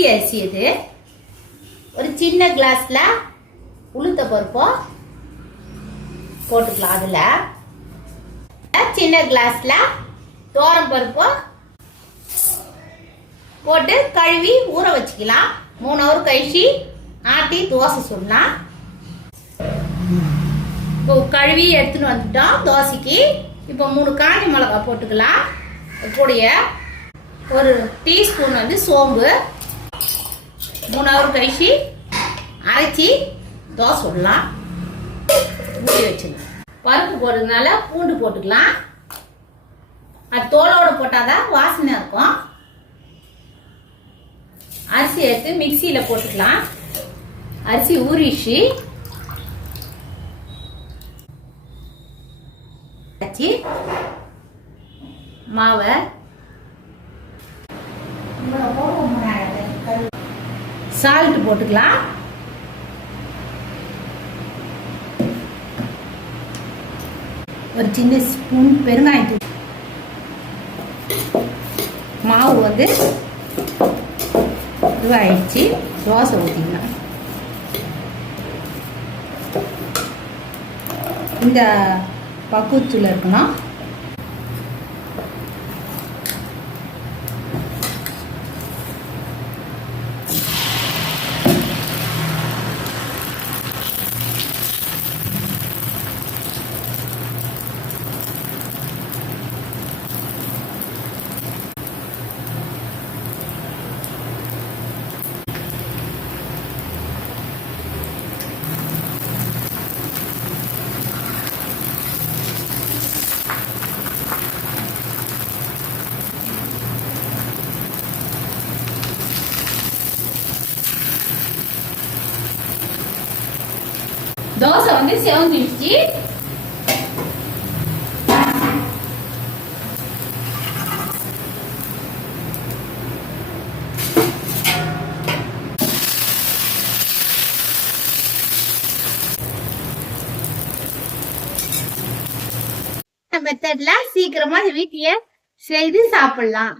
அரிசி இது ஒரு சின்ன கிளாஸ்ல உளுத்த பருப்போ போட்டுக்கலாம். அதுல சின்ன கிளாஸ்ல தோரம் பருப்போ போட்டு கழுவி ஊற வச்சுக்கலாம். 3 ஹவர் கழிச்சு ஆட்டி தோசை சுடலாம். இப்போ கழுவி எடுத்துன்னு வந்துட்டோம் தோசைக்கு. இப்போ 3 காஞ்ச மிளகா போட்டுக்கலாம். கூடிய ஒரு டீஸ்பூன் வந்து சோம்பு 3 ஹவர் கழிச்சு அரைச்சி தோசை சுடலாம். மூடி வச்சுக்கலாம். பருப்பு போடுறதுனால பூண்டு போட்டுக்கலாம். அது தோலோடு போட்டாதான் வாசனை இருக்கும். அரிசி எடுத்து மிக்சியில் போட்டுக்கலாம். அரிசி ஊறிச்சு மாவை சால்ட் போட்டுக்கலாம். ஒரு சின்ன ஸ்பூன் பெருங்காயம். மாவு வந்து இதுவாகிடுச்சு. தோசை ஊற்றிக்கலாம். இந்த பக்குவத்தில் இருக்கணும். தோசை வந்து செவந்துடுச்சு. மெத்தட்ல சீக்கிரமா வீட்லயே செய்து சாப்பிடலாம்.